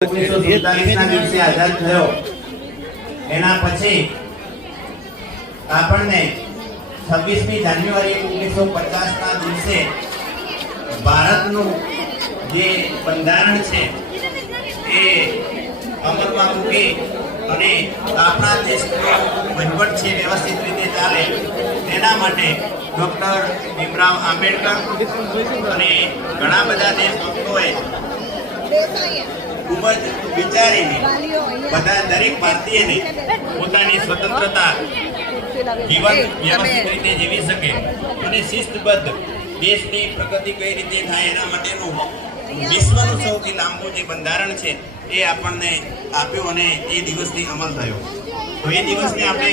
1947 દિવસે આઝાદ થયો એના પછી આપણને 26મી જાન્યુઆરી 1950 ના દિવસે ભારતનું જે બંધારણ છે એ અમલમાં મૂકી અને આપણા દેશનો વહીવટ છે વ્યવસ્થિત રીતે ચાલે એના માટે ડોક્ટર ભીમરાવ આંબેડકર અને ઘણા બધા દેશભક્તોએ ખૂબ જ વિચારીને બધા દરેક ભારતીયને પોતાની સ્વતંત્રતા જીવન વ્યવસ્થિત રીતે જીવી શકે અને શિસ્તબદ્ધ દેશની પ્રગતિ કઈ રીતે થાય એના માટેનું વિશ્વનું સૌથી લાંબુ જે બંધારણ છે એ આપણને આપ્યું અને એ દિવસથી અમલ થયો. તો એ દિવસને આપણે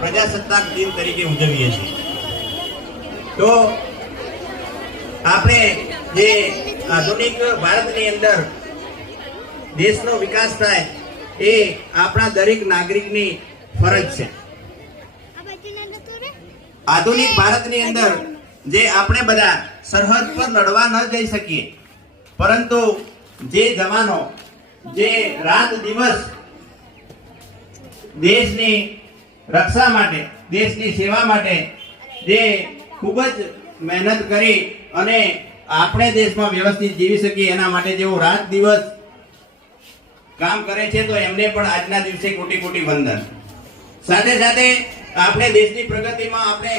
પ્રજાસત્તાક દિન તરીકે ઉજવીએ છીએ. તો આપણે જે આધુનિક ભારતની અંદર દેશનો વિકાસ થાય એ આપણા દરેક નાગરિકની ફરજ છે. આધુનિક ભારતની અંદર જે આપણે બધા સરહદ પર લડવા ન જઈ શકીએ, પરંતુ જે જવાનો જે રાત દિવસ દેશની રક્ષા માટે, દેશની સેવા માટે જે ખૂબ જ મહેનત કરી અને આપણે દેશમાં વ્યવસ્થિત જીવી શકીએ એના માટે જેઓ રાત દિવસ કામ કરે છે, તો એમને પણ આજના દિવસે કોટી કોટી વંદન. સાથે સાથે આપણે દેશની પ્રગતિમાં આપણે